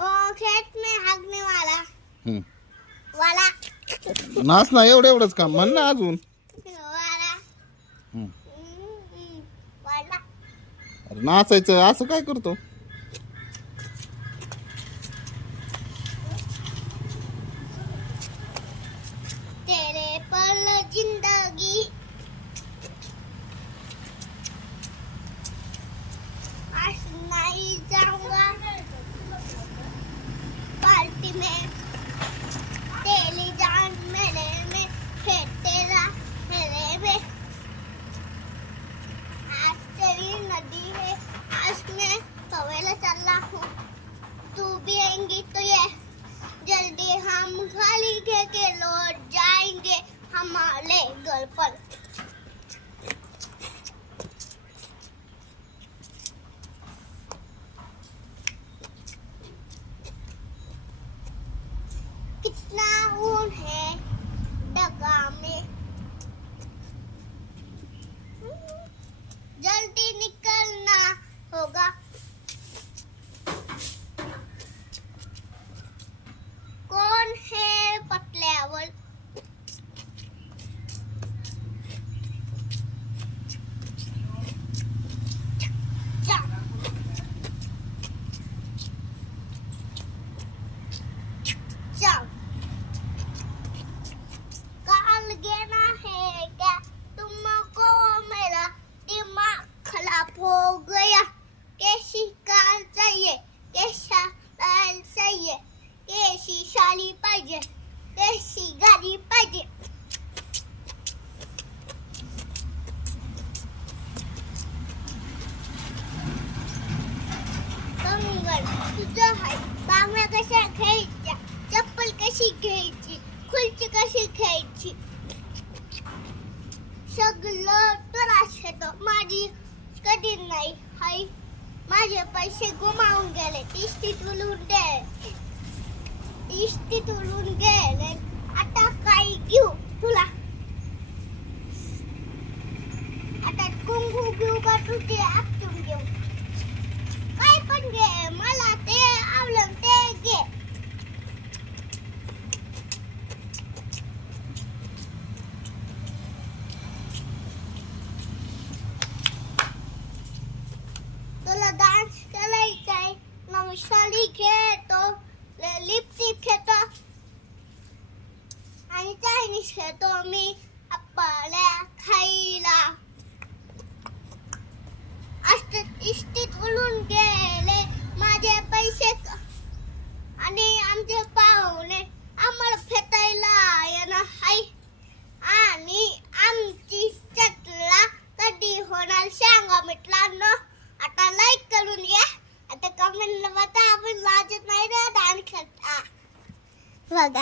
ओ खेत में हागने वाला हम्म. वाला. नाच ना एवढं एवढंच काम. म्हण ना अजून. वाला. हम्म. हम्म, वाला. अरे नाचायचं असं काय करतो? पाहिजे. कैसी गाडी पाहिजे. तुझं हाय. बांगड्या कशा चप्पल कशी घ्यायची? खुर्ची कशी नाही, हाय. माझे पैसे गुमावून गेले. उलून उलून गेले. आता काय घेऊ? खेळतो मी खायला अष्ट इष्टीत उडून गेले, माझे पैसे आणि आमचे पाहुणे आम्हाला फेटायला येणार हाय. आणि आमची चटला कधी होणार सांगा मित्रांनो. आता लाईक करून घ्या आता कमेंटला बता आपण वाजत नाही ना करता. बघा.